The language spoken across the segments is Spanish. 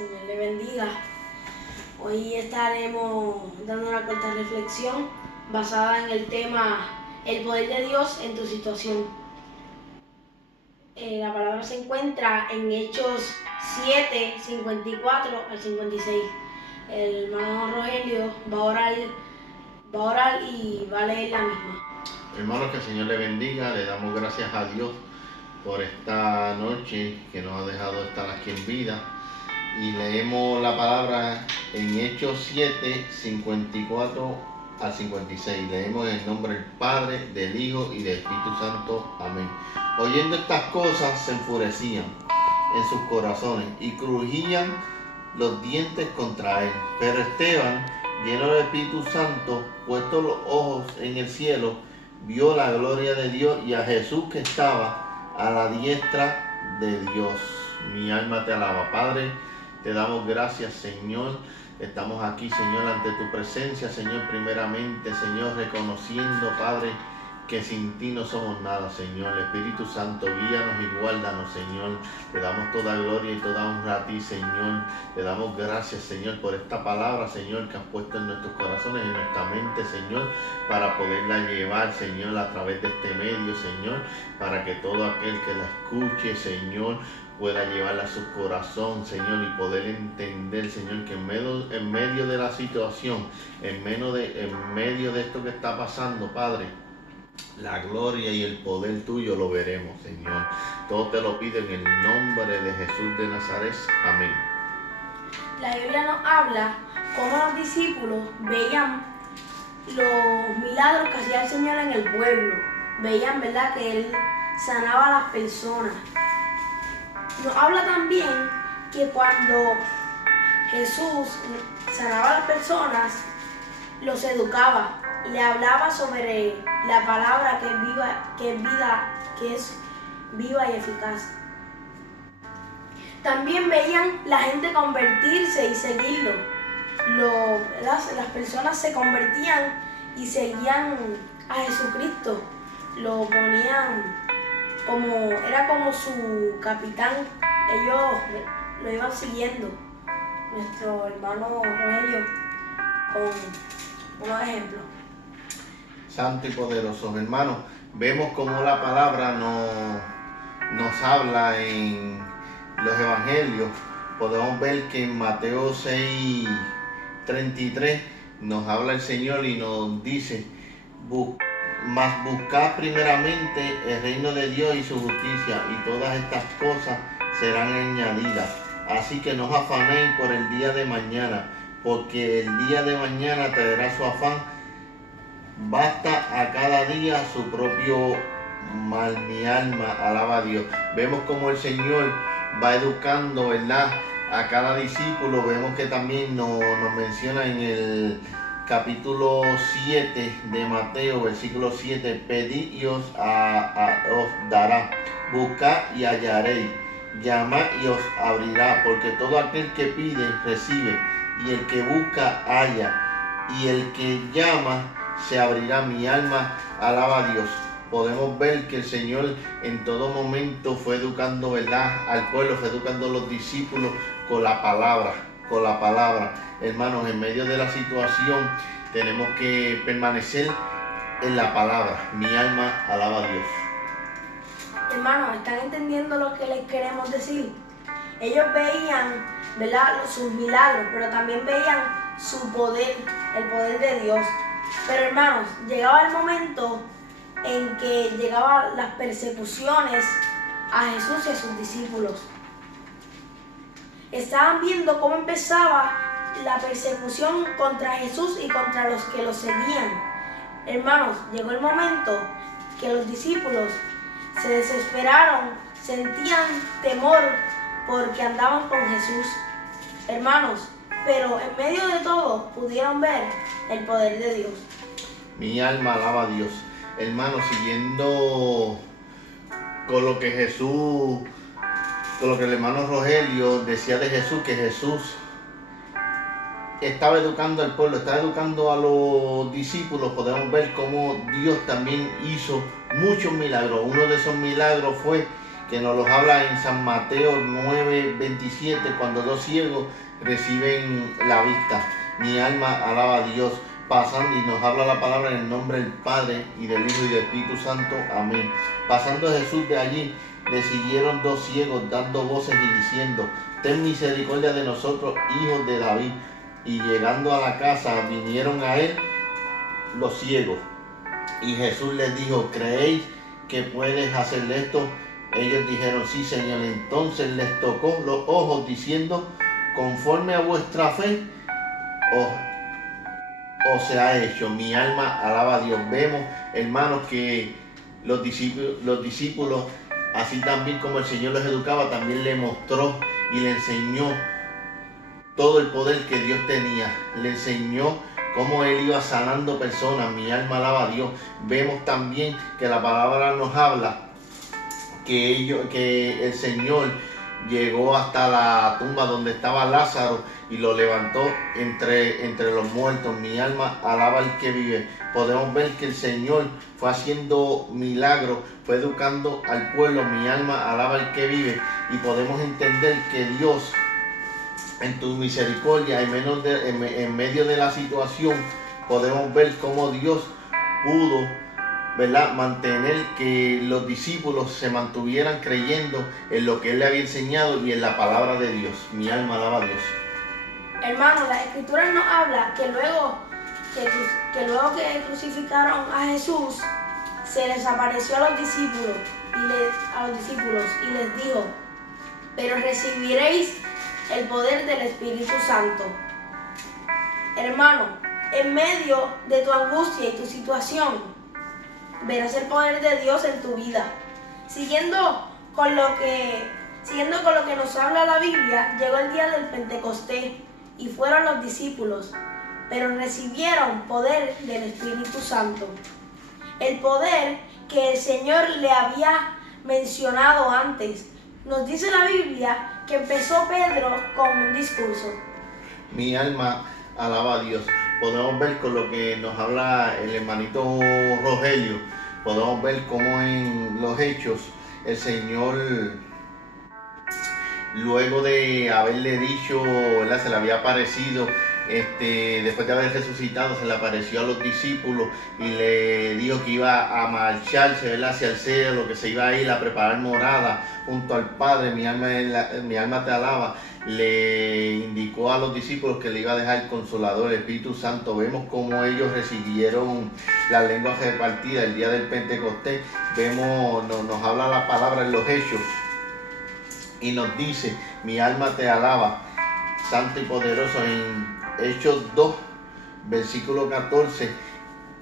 Señor le bendiga. Hoy estaremos dando una corta reflexión basada en el tema el poder de Dios en tu situación. La palabra se encuentra en Hechos 7, 54 al 56. El hermano Rogelio va a orar y va a leer la misma. Hermanos, que el Señor le bendiga. Le damos gracias a Dios por esta noche que nos ha dejado estar aquí en vida. Y leemos la palabra en Hechos 7, 54 al 56. Leemos en el nombre del Padre, del Hijo y del Espíritu Santo. Amén. Oyendo estas cosas se enfurecían en sus corazones y crujían los dientes contra él. Pero Esteban, lleno del Espíritu Santo, puestos los ojos en el cielo, vio la gloria de Dios y a Jesús que estaba a la diestra de Dios. Mi alma te alaba, Padre. Te damos gracias, Señor. Estamos aquí, Señor, ante tu presencia, Señor, primeramente, Señor, reconociendo, Padre, que sin ti no somos nada, Señor. El Espíritu Santo, guíanos y guárdanos, Señor. Te damos toda gloria y toda honra a ti, Señor. Te damos gracias, Señor, por esta palabra, Señor, que has puesto en nuestros corazones y en nuestra mente, Señor, para poderla llevar, Señor, a través de este medio, Señor, para que todo aquel que la escuche, Señor, pueda llevarla a su corazón, Señor, y poder entender, Señor, que en medio de la situación, en medio de esto que está pasando, Padre, la gloria y el poder tuyo lo veremos, Señor. Todo te lo pido en el nombre de Jesús de Nazaret. Amén. La Biblia nos habla cómo los discípulos veían los milagros que hacía el Señor en el pueblo. Veían, ¿verdad?, que Él sanaba a las personas. Nos habla también que cuando Jesús sanaba a las personas, los educaba, le hablaba sobre la palabra que es viva y eficaz. También veían la gente convertirse y seguirlo. Las personas se convertían y seguían a Jesucristo. Lo ponían era como su capitán. Ellos lo iban siguiendo. Nuestro hermano Rogelio con unos ejemplos. Santo y poderoso, hermanos, vemos cómo la palabra nos habla en los evangelios. Podemos ver que en Mateo 6, 33 nos habla el Señor y nos dice: mas buscad primeramente el reino de Dios y su justicia, y todas estas cosas serán añadidas. Así que no os afanéis por el día de mañana, porque el día de mañana traerá su afán. Basta a cada día su propio mal. Mi alma alaba a Dios. Vemos como el Señor va educando, ¿verdad?, a cada discípulo. Vemos que también nos menciona en el capítulo 7 de Mateo, versículo 7: pedid y os dará, buscad y hallaréis, llamad y os abrirá, porque todo aquel que pide recibe, y el que busca halla, y el que llama se abrirá. Mi alma alaba a Dios. Podemos ver que el Señor en todo momento fue educando, ¿verdad?, al pueblo, fue educando a los discípulos con la palabra. Hermanos, en medio de la situación tenemos que permanecer en la palabra. Mi alma alaba a Dios. Hermanos, ¿están entendiendo lo que les queremos decir? Ellos veían, ¿verdad?, sus milagros, pero también veían su poder, el poder de Dios. Pero hermanos, llegaba el momento en que llegaban las persecuciones a Jesús y a sus discípulos. Estaban viendo cómo empezaba la persecución contra Jesús y contra los que lo seguían. Hermanos, llegó el momento que los discípulos se desesperaron, sentían temor porque andaban con Jesús. Hermanos, pero en medio de todo pudieron ver el poder de Dios. Mi alma alaba a Dios. Hermanos, siguiendo con lo que el hermano Rogelio decía de Jesús, que Jesús estaba educando al pueblo, estaba educando a los discípulos. Podemos ver cómo Dios también hizo muchos milagros. Uno de esos milagros fue que nos los habla en San Mateo 9:27, cuando dos ciegos reciben la vista. Mi alma alaba a Dios. Pasando, y nos habla la palabra en el nombre del Padre, y del Hijo, y del Espíritu Santo. Amén. Pasando Jesús de allí, le siguieron dos ciegos, dando voces y diciendo: ten misericordia de nosotros, hijos de David. Y llegando a la casa, vinieron a él los ciegos. Y Jesús les dijo: ¿creéis que puedes hacer esto? Ellos dijeron: sí, Señor. Entonces les tocó los ojos, diciendo: conforme a vuestra fe os se ha hecho. Mi alma alaba a Dios. Vemos, hermanos, que los discípulos, así también como el Señor los educaba, también le mostró y le enseñó todo el poder que Dios tenía. Le enseñó cómo Él iba sanando personas. Mi alma alaba a Dios. Vemos también que la palabra nos habla que el Señor llegó hasta la tumba donde estaba Lázaro y lo levantó entre los muertos. Mi alma alaba al que vive. Podemos ver que el Señor fue haciendo milagros, fue educando al pueblo. Mi alma alaba al que vive. Y podemos entender que Dios, en tu misericordia, en medio de la situación, podemos ver cómo Dios pudo, ¿verdad?, mantener que los discípulos se mantuvieran creyendo en lo que Él le había enseñado y en la palabra de Dios. Mi alma alaba a Dios. Hermano, la Escritura nos habla que luego que crucificaron a Jesús, se les apareció a los discípulos y les dijo: pero recibiréis el poder del Espíritu Santo. Hermano, en medio de tu angustia y tu situación, verás el poder de Dios en tu vida. Siguiendo con lo que nos habla la Biblia, llegó el día del Pentecostés y fueron los discípulos, pero recibieron poder del Espíritu Santo. El poder que el Señor le había mencionado antes. Nos dice la Biblia que empezó Pedro con un discurso. Mi alma alaba a Dios. Podemos ver con lo que nos habla el hermanito Rogelio, podemos ver cómo en los Hechos el Señor, luego de haberle dicho, ¿verdad?, se le había aparecido, después de haber resucitado, se le apareció a los discípulos y le dijo que iba a marcharse, ¿verdad?, hacia el cielo, que se iba a ir a preparar morada junto al Padre. Mi alma te alaba. Le indicó a los discípulos que le iba a dejar el Consolador, el Espíritu Santo. Vemos cómo ellos recibieron las lenguas repartidas el día del Pentecostés. Nos habla la palabra en los Hechos y nos dice: mi alma te alaba, santo y poderoso, en Hechos 2, versículo 14,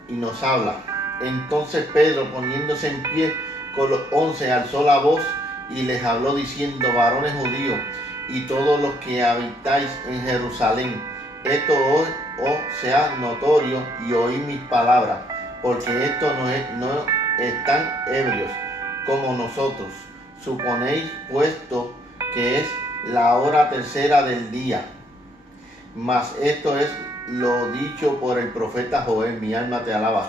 y nos habla: entonces Pedro, poniéndose en pie con los 11, alzó la voz y les habló diciendo: varones judíos y todos los que habitáis en Jerusalén, esto os sea notorio y oíd mis palabras, porque estos no están ebrios como nosotros. Suponéis puesto que es la hora tercera del día, mas esto es lo dicho por el profeta Joel. Mi alma te alaba.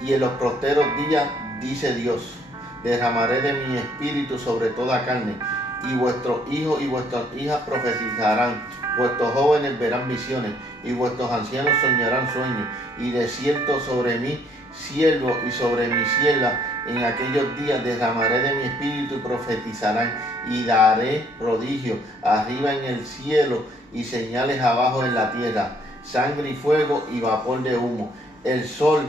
Y en los posteros días, dice Dios, derramaré de mi espíritu sobre toda carne, y vuestros hijos y vuestras hijas profetizarán, vuestros jóvenes verán visiones, y vuestros ancianos soñarán sueños, y de cierto sobre mi siervo y sobre mi sierva en aquellos días derramaré de mi espíritu y profetizarán, y daré prodigios arriba en el cielo y señales abajo en la tierra, sangre y fuego y vapor de humo. El sol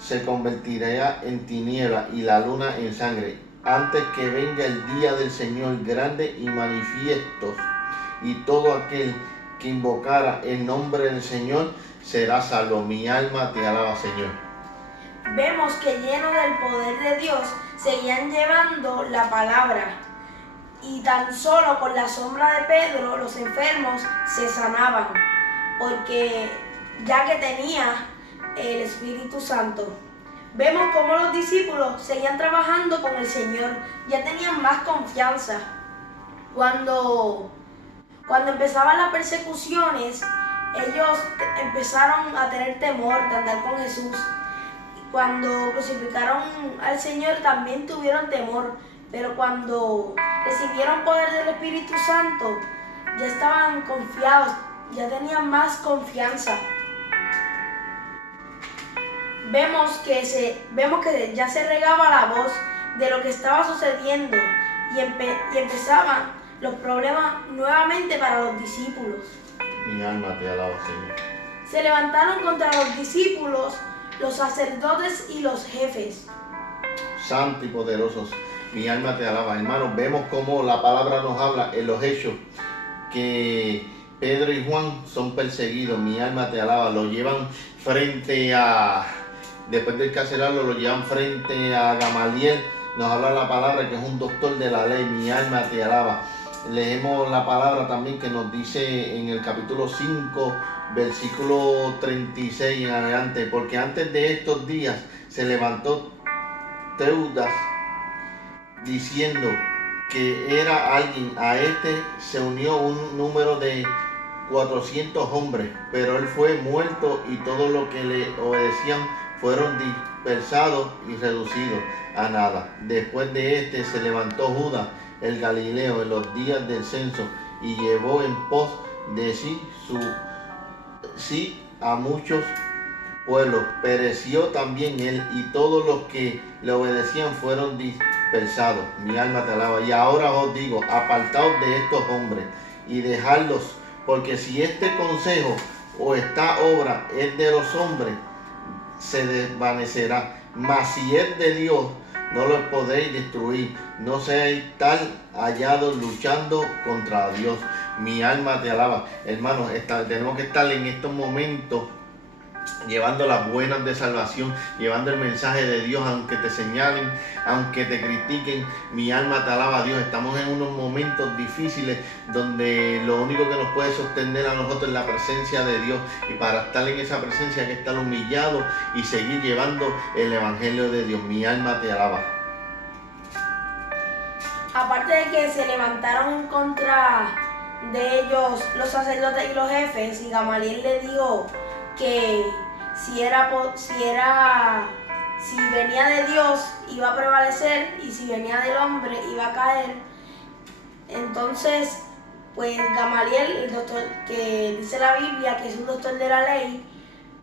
se convertirá en tiniebla y la luna en sangre, antes que venga el día del Señor grande y manifiesto, y todo aquel que invocara el nombre del Señor será salvo. Mi alma te alaba, Señor. Vemos que llenos del poder de Dios seguían llevando la palabra, y tan solo con la sombra de Pedro los enfermos se sanaban, porque ya que tenía el Espíritu Santo. Vemos cómo los discípulos seguían trabajando con el Señor, ya tenían más confianza. Cuando empezaban las persecuciones, ellos empezaron a tener temor de andar con Jesús. Cuando crucificaron al Señor también tuvieron temor, pero cuando recibieron poder del Espíritu Santo, ya estaban confiados, ya tenían más confianza. Vemos que ya se regaba la voz de lo que estaba sucediendo y empezaban los problemas nuevamente para los discípulos. Mi alma te alaba, Señor. Se levantaron contra los discípulos los sacerdotes y los jefes. Santo y poderosos, mi alma te alaba. Hermanos, vemos cómo la palabra nos habla en los hechos que Pedro y Juan son perseguidos. Mi alma te alaba. Lo llevan frente a, después del carcelarlo, lo llevan frente a Gamaliel. Nos habla la palabra que es un doctor de la ley. Mi alma te alaba. Leemos la palabra también que nos dice en el capítulo 5, versículo 36 en adelante. Porque antes de estos días se levantó Teudas diciendo que era alguien. A este se unió un número de 400 hombres, pero él fue muerto y todo lo que le obedecían fueron dispersados y reducidos a nada. Después de este se levantó Judas el Galileo en los días del censo y llevó en pos de sí a muchos pueblos. Pereció también él y todos los que le obedecían fueron dispersados. Mi alma te alaba. Y ahora os digo, apartaos de estos hombres y dejadlos, porque si este consejo o esta obra es de los hombres, se desvanecerá. Mas si es de Dios, no lo podéis destruir. No seáis tal hallados luchando contra Dios. Mi alma te alaba. Hermanos, tenemos que estar en estos momentos llevando las buenas de salvación, llevando el mensaje de Dios, aunque te señalen, aunque te critiquen. Mi alma te alaba a Dios. Estamos en unos momentos difíciles donde lo único que nos puede sostener a nosotros es la presencia de Dios, y para estar en esa presencia hay que estar humillado y seguir llevando el evangelio de Dios. Mi alma te alaba. Aparte de que se levantaron en contra de ellos los sacerdotes y los jefes, y Gamaliel le dijo que si venía de Dios iba a prevalecer y si venía del hombre iba a caer. Entonces, pues Gamaliel, el doctor que dice la Biblia que es un doctor de la ley,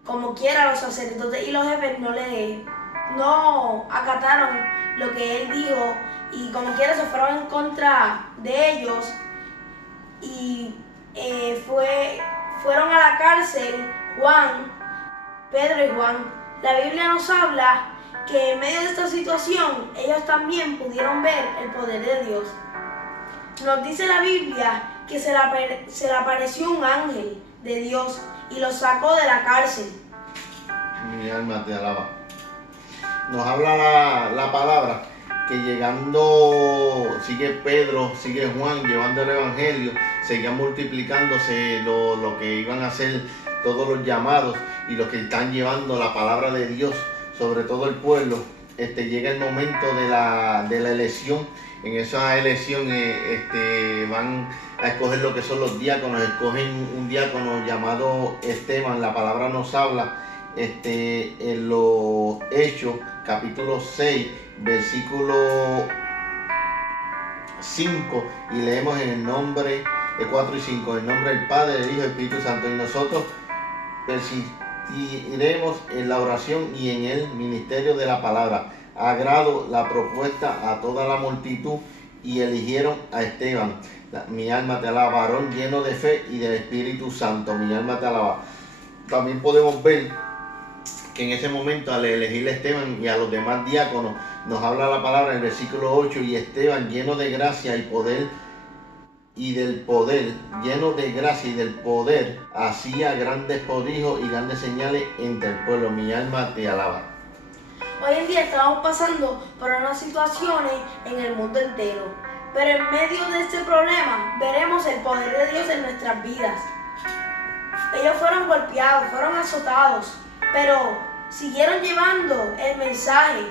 como quiera los sacerdotes y los jefes no acataron lo que él dijo, y como quiera se fueron en contra de ellos y fueron a la cárcel Pedro y Juan. La Biblia nos habla que en medio de esta situación ellos también pudieron ver el poder de Dios. Nos dice la Biblia que se le apareció un ángel de Dios y los sacó de la cárcel. Mi alma te alaba. Nos habla la palabra que llegando, sigue Pedro, sigue Juan llevando el evangelio, seguía multiplicándose lo que iban a hacer todos los llamados y los que están llevando la palabra de Dios sobre todo el pueblo. Llega el momento de la elección. En esa elección van a escoger lo que son los diáconos. Escogen un diácono llamado Esteban. La palabra nos habla en los Hechos, capítulo 6, versículo 5, y leemos en el nombre de 4 y 5, en el nombre del Padre, del Hijo y del Espíritu Santo. Y nosotros persistiremos en la oración y en el ministerio de la palabra. Agrado la propuesta a toda la multitud y eligieron a Esteban. Mi alma te alaba, varón lleno de fe y del Espíritu Santo. Mi alma te alaba. También podemos ver que en ese momento, al elegir a Esteban y a los demás diáconos, nos habla la palabra en el versículo 8, y Esteban, lleno de gracia y poder lleno de gracia y del poder, hacía grandes prodigios y grandes señales entre el pueblo. Mi alma te alaba. Hoy en día estamos pasando por unas situaciones en el mundo entero, pero en medio de este problema veremos el poder de Dios en nuestras vidas. Ellos fueron golpeados, fueron azotados, pero siguieron llevando el mensaje.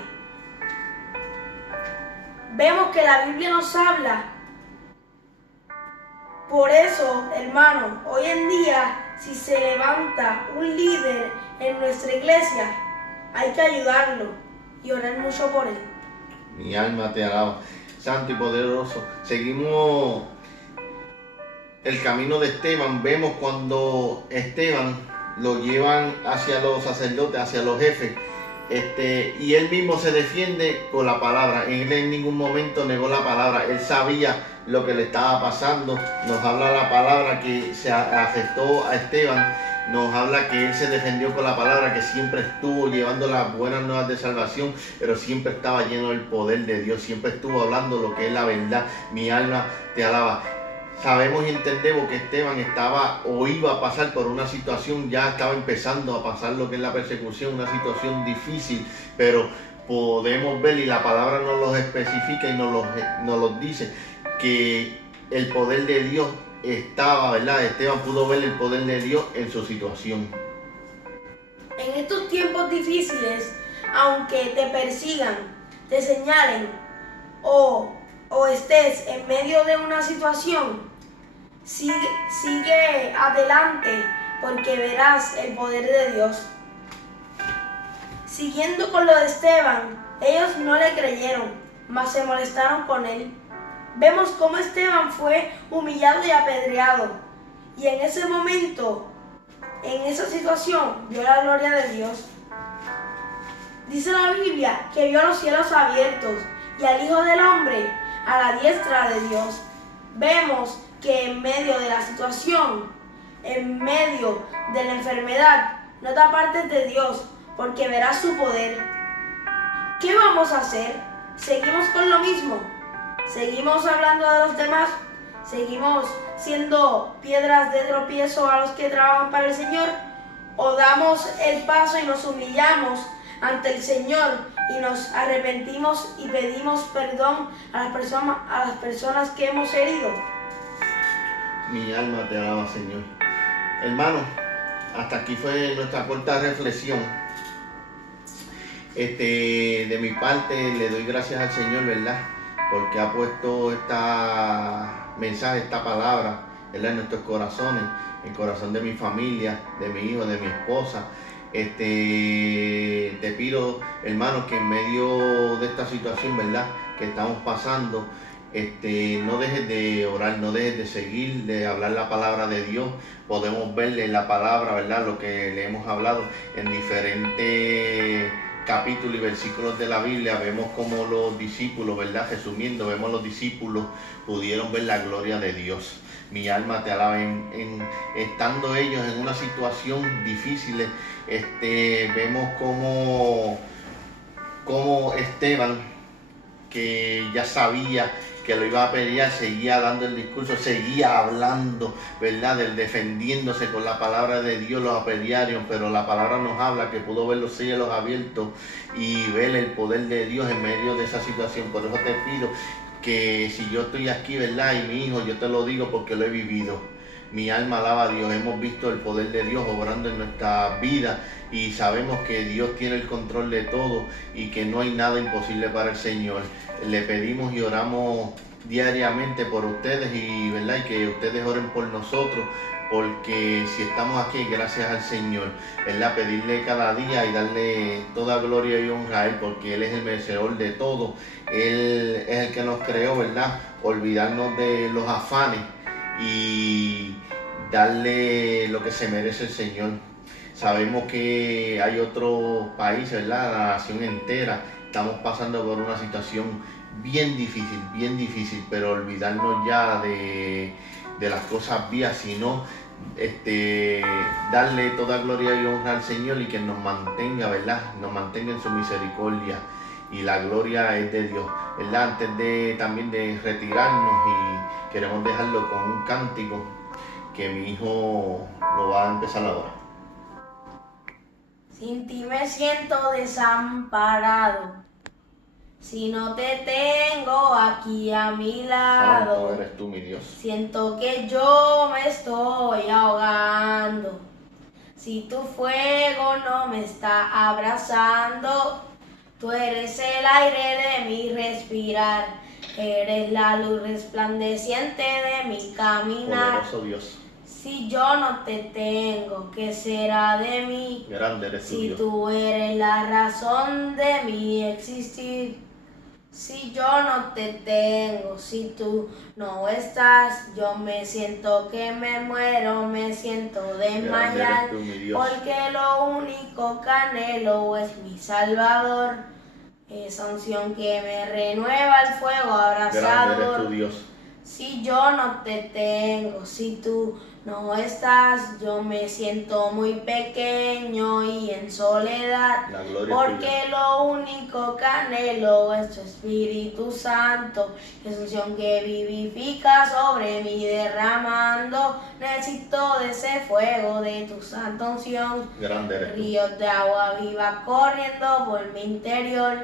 Vemos que la Biblia nos habla. Por eso, hermano, hoy en día, si se levanta un líder en nuestra iglesia, hay que ayudarlo y orar mucho por él. Mi alma te alaba. santo y poderoso. Seguimos el camino de Esteban. Vemos cuando Esteban lo llevan hacia los sacerdotes, hacia los jefes, y él mismo se defiende con la palabra. Él en ningún momento negó la palabra. Él sabía lo que le estaba pasando. Nos habla la palabra que se afectó a Esteban. Nos habla que él se defendió con la palabra, que siempre estuvo llevando las buenas nuevas de salvación, pero siempre estaba lleno del poder de Dios. Siempre estuvo hablando lo que es la verdad. Mi alma te alaba. Sabemos y entendemos que Esteban estaba o iba a pasar por una situación, ya estaba empezando a pasar lo que es la persecución, una situación difícil, pero podemos ver, y la palabra nos lo especifica y nos lo dice, que el poder de Dios estaba, ¿verdad? Esteban pudo ver el poder de Dios en su situación. En estos tiempos difíciles, aunque te persigan, te señalen o estés en medio de una situación, sigue adelante porque verás el poder de Dios. Siguiendo con lo de Esteban, ellos no le creyeron, mas se molestaron con él. Vemos cómo Esteban fue humillado y apedreado, y en ese momento, en esa situación, vio la gloria de Dios. Dice la Biblia que vio los cielos abiertos y al Hijo del Hombre a la diestra de Dios. Vemos que en medio de la situación, en medio de la enfermedad, no te apartes de Dios, porque verás su poder. ¿Qué vamos a hacer? ¿Seguimos con lo mismo? ¿Seguimos hablando de los demás? ¿Seguimos siendo piedras de tropiezo a los que trabajan para el Señor? ¿O damos el paso y nos humillamos ante el Señor y nos arrepentimos y pedimos perdón a las personas que hemos herido? Mi alma te alaba, Señor. Hermano, hasta aquí fue nuestra corta reflexión. De mi parte le doy gracias al Señor, ¿verdad? Porque ha puesto esta mensaje, esta palabra, ¿verdad? En nuestros corazones, en el corazón de mi familia, de mi hijo, de mi esposa. Te pido, hermanos, que en medio de esta situación, ¿verdad?, que estamos pasando, no dejes de orar, no dejes de seguir, de hablar la palabra de Dios. Podemos verle la palabra, ¿verdad?, lo que le hemos hablado en diferentes capítulos y versículos de la Biblia. Vemos como los discípulos, ¿verdad?, resumiendo, vemos los discípulos pudieron ver la gloria de Dios. Mi alma te alaba. Estando ellos en una situación difícil, vemos como Esteban, que ya sabía que lo iba a pelear, seguía dando el discurso, seguía hablando, ¿verdad?, defendiéndose con la palabra de Dios. Los apedrearon, pero la palabra nos habla que pudo ver los cielos abiertos y ver el poder de Dios en medio de esa situación. Por eso te pido que si yo estoy aquí, ¿verdad?, y mi hijo, yo te lo digo porque lo he vivido. Mi alma alaba a Dios. Hemos visto el poder de Dios obrando en nuestra vida y sabemos que Dios tiene el control de todo y que no hay nada imposible para el Señor. Le pedimos y oramos diariamente por ustedes y, ¿verdad?, y que ustedes oren por nosotros, porque si estamos aquí, gracias al Señor, ¿verdad?, pedirle cada día y darle toda gloria y honra a Él, porque Él es el merecedor de todo. Él es el que nos creó, ¿verdad?, olvidarnos de los afanes y darle lo que se merece el Señor. Sabemos que hay otros países, ¿verdad?, la nación entera, estamos pasando por una situación bien difícil, pero olvidarnos ya de las cosas viejas, sino darle toda gloria y honra al Señor y que nos mantenga, ¿verdad?, nos mantenga en su misericordia, y la gloria es de Dios, ¿verdad? Antes también de retirarnos, y queremos dejarlo con un cántico que mi hijo lo va a empezar ahora. Sin ti me siento desamparado, si no te tengo aquí a mi lado. Santo eres tú, mi Dios. Siento que yo me estoy ahogando, si tu fuego no me está abrazando. Tú eres el aire de mi respirar, eres la luz resplandeciente de mi caminar. Poderoso Dios. Si yo no te tengo, ¿qué será de mí? Grande eres tú, Si Dios. tú eres la razón de mi existir. Si yo no te tengo, si tú no estás, yo me siento que me muero, me siento desmayar, Grande eres tú, mi Dios. porque lo único que anhelo es mi Salvador, esa unción que me renueva el fuego Grande eres abrasador. tú, Dios. Si yo no te tengo, si tú no estás, yo me siento muy pequeño y en soledad, La gloria es porque tuya. lo único que anhelo es tu Espíritu Santo, es unción que vivifica sobre mí derramando. Necesito de ese fuego de tu santa unción. Grande eres tú. Ríos de agua viva corriendo por mi interior.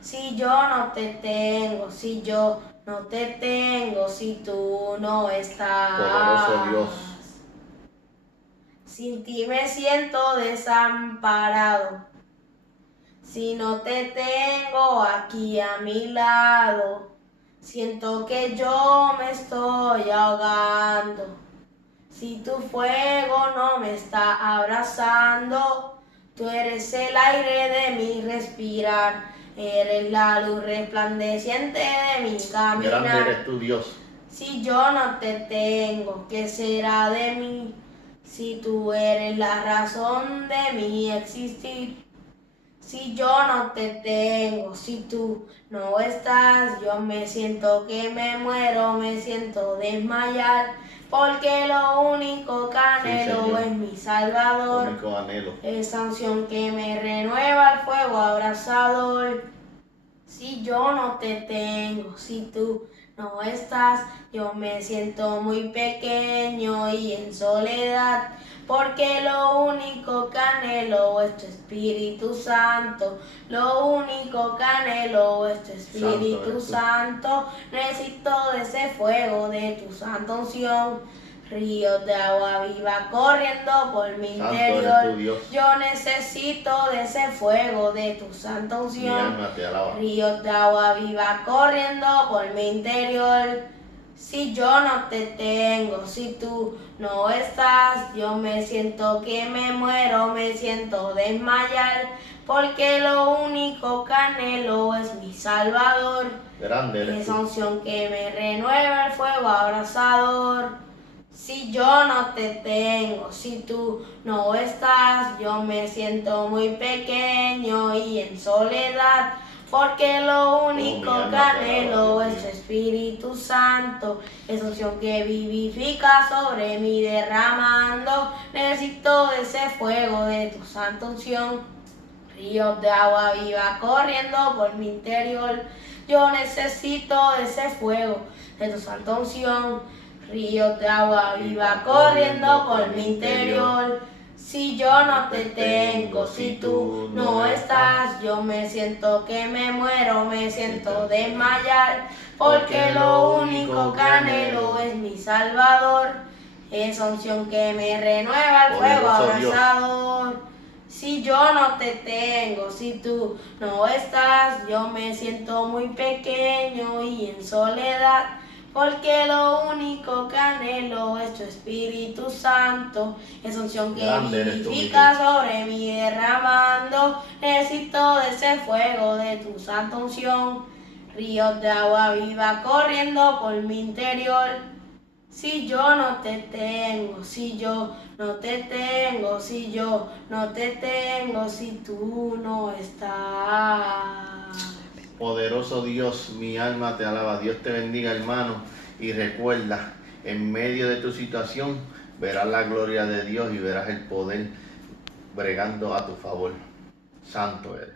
Si yo no te tengo, si yo no te tengo, si tú no estás. Poderoso Dios. Sin ti me siento desamparado. Si no te tengo aquí a mi lado, siento que yo me estoy ahogando. Si tu fuego no me está abrazando, tú eres el aire de mi respirar. Eres la luz resplandeciente de mi Grande caminar. eres tú, Dios. Si yo no te tengo, ¿qué será de mí? Si tú eres la razón de mi existir. Si yo no te tengo, si tú no estás, yo me siento que me muero, me siento desmayar, porque lo único que anhelo Señor. es mi Salvador. Único anhelo. Esa unción que me renueva el fuego abrasador. Si yo no te tengo, si tú no estás, yo me siento muy pequeño y en soledad, porque lo único que anhelo es tu Espíritu Santo, lo único que anhelo es tu Espíritu Santo. Necesito de ese fuego de tu santa unción. Ríos de agua viva corriendo por mi Santo interior. eres tú, Dios. Yo necesito de ese fuego de tu santa Mi unción. alma te alaba. Ríos de agua viva corriendo por mi interior. Si yo no te tengo, si tú no estás, yo me siento que me muero, me siento desmayar, porque lo único que anhelo es mi Salvador. Grande eres Esa tú. unción que me renueva el fuego abrasador. Si yo no te tengo, si tú no estás, yo me siento muy pequeño y en soledad, porque lo único mi alma que te alaba, anhelo Dios es mío. tu Espíritu Santo, esa unción que vivifica sobre mí derramando. Necesito de ese fuego de tu santa unción. Ríos de agua viva corriendo por mi interior. Yo necesito de ese fuego de tu santa unción. Ríos de agua viva corriendo por mi interior. Si yo no te tengo, si tú no estás, yo me siento que me muero, me siento desmayar, porque lo único que anhelo es mi Salvador, esa unción que me renueva el fuego Poderoso Dios. abrasador. Si yo no te tengo, si tú no estás, yo me siento muy pequeño y en soledad, porque lo único que anhelo es tu Espíritu Santo, esa unción que Grande eres tú, mi vivifica Dios. sobre mí derramando. Necesito de ese fuego de tu santa unción. Ríos de agua viva corriendo por mi interior. Si yo no te tengo, si yo no te tengo, si yo no te tengo, si tú no estás. Poderoso Dios, mi alma te alaba. Dios te bendiga, hermano. Y recuerda, en medio de tu situación, verás la gloria de Dios y verás el poder bregando a tu favor. Santo eres.